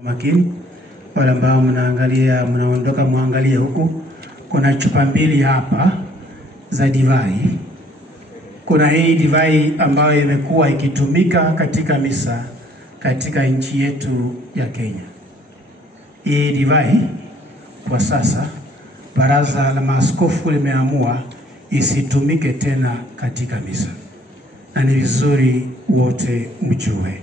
Makini wale ambao mnaondoka muangalie huku, kuna chupa mbili hapa za divai. Kuna hii divai ambayo imekuwa ikitumika katika misa katika nchi yetu ya Kenya. Hii divai kwa sasa Baraza la Maaskofu limeamua isitumike tena katika misa, na ni vizuri wote mjue.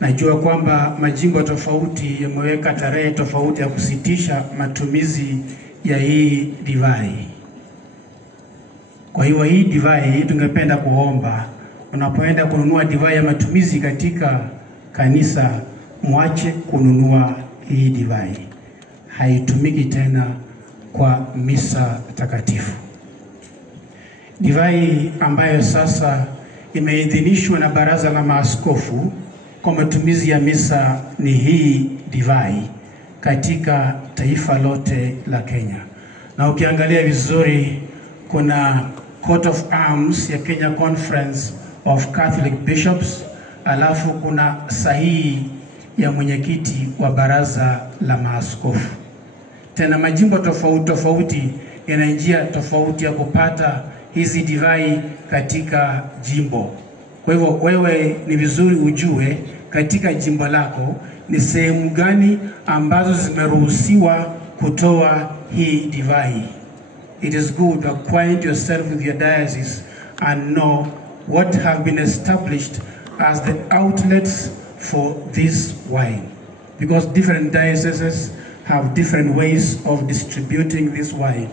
Najua kwamba majimbo tofauti yameweka tarehe tofauti ya kusitisha matumizi ya hii divai. Kwa hiyo hii divai tungependa kuomba, unapoenda kununua divai ya matumizi katika kanisa, muache kununua hii divai. Haitumiki tena kwa misa takatifu. Divai ambayo sasa imeidhinishwa na Baraza la Maaskofu kwa matumizi ya misa ni hii divai katika taifa lote la Kenya. Na ukiangalia vizuri, kuna coat of arms ya Kenya Conference of Catholic Bishops, alafu kuna sahihi ya mwenyekiti wa Baraza la Maaskofu. Tena majimbo tofauti yana njia tofauti ya kupata hizi divai katika jimbo. Kwa hivyo wewe ni vizuri ujue katika jimbo lako ni sehemu gani ambazo zimeruhusiwa kutoa hii divai. It is good to acquaint yourself with your diocese and know what have been established as the outlets for this wine, because different dioceses have different ways of distributing this wine.